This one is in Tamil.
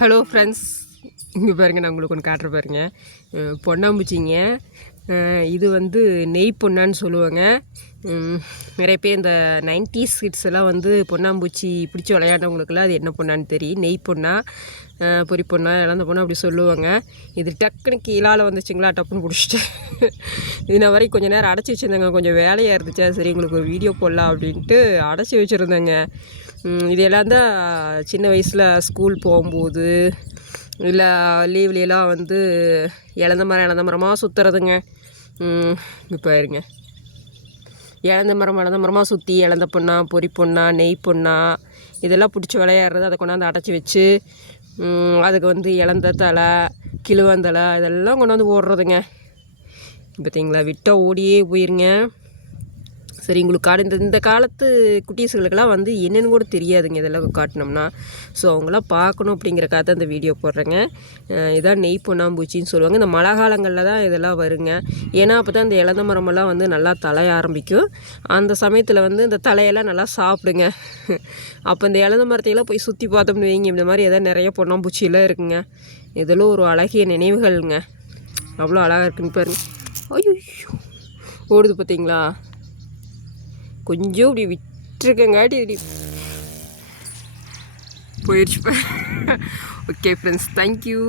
ஹலோ ஃப்ரெண்ட்ஸ், இங்கே பாருங்கள், நான் உங்களுக்கு ஒன்று காட்டுற பாருங்க. பொன்னாம்பூச்சிங்க. இது வந்து நெய் பொன்னான்னு சொல்லுவாங்க. நிறைய பேர் இந்த 90s கிட்ஸ் எல்லாம் வந்து பொன்னாம்பூச்சி பிடிச்சி விளையாண்டவங்களுக்குலாம் அது என்ன பொண்ணான்னு தெரியும். நெய் பொண்ணா, பொறி பொண்ணா, இழந்த பொண்ணா அப்படி சொல்லுவாங்க. இது டக்குன்னு கீழால் வந்துச்சுங்களா, டப்புன்னு பிடிச்சிட்டு இது நான் வரைக்கும் கொஞ்சம் நேரம் அடைச்சி வச்சுருந்தேங்க. கொஞ்சம் வேலையாக இருந்துச்சா, சரி உங்களுக்கு ஒரு வீடியோ போடலாம் அப்படின்ட்டு அடைச்சி வச்சுருந்தேங்க. இது எல்லாம் தான் சின்ன வயசில் ஸ்கூல் போகும்போது இல்லை லீவ்லாம் வந்து இழந்த மரமாக சுற்றுறதுங்க. இப்போ இருங்க, இழந்த மரமாக சுற்றி இழந்த பொண்ணா, பொறி பொண்ணா, நெய் பொண்ணா இதெல்லாம் பிடிச்சி விளையாடுறது. அதை கொண்டாந்து அடைச்சி வச்சு அதுக்கு வந்து இழந்த தலை, கிழுவந்தலை இதெல்லாம் கொண்டாந்து ஓடுறதுங்க. பார்த்தீங்களா, விட்டால் ஓடியே போயிருங்க. சரி, உங்களுக்கு இந்த காலத்து குட்டீஸுகளுக்கெல்லாம் வந்து என்னென்னு கூட தெரியாதுங்க இதெல்லாம் காட்டினோம்னா. ஸோ அவங்களாம் பார்க்கணும் அப்படிங்கிறக்காக தான் இந்த வீடியோ போடுறேங்க. இதான் நெய் பொன்னாம்பூச்சின்னு சொல்லுவாங்க. இந்த மழை காலங்களில் தான் இதெல்லாம் வருங்க. ஏன்னா அப்போ தான் இந்த இழந்த மரமெல்லாம் வந்து நல்லா தலைய ஆரம்பிக்கும். அந்த சமயத்தில் வந்து இந்த தலையெல்லாம் நல்லா சாப்பிடுங்க. அப்போ இந்த இழந்த மரத்தையெல்லாம் போய் சுற்றி பார்த்தோம்னு வைங்க, இந்த மாதிரி எதாவது நிறைய பொன்னாம்பூச்சியெல்லாம் இருக்குங்க. இதெல்லாம் ஒரு அழகிய நினைவுகள்ங்க. அவ்வளோ அழகாக இருக்குன்னு பாருங்க. ஐயோ, ஓடுது பார்த்தீங்களா. கொஞ்சம் இப்படி விட்டுருக்கங்காட்டி இப்படி போயிடுச்சு. Okay friends, thank you.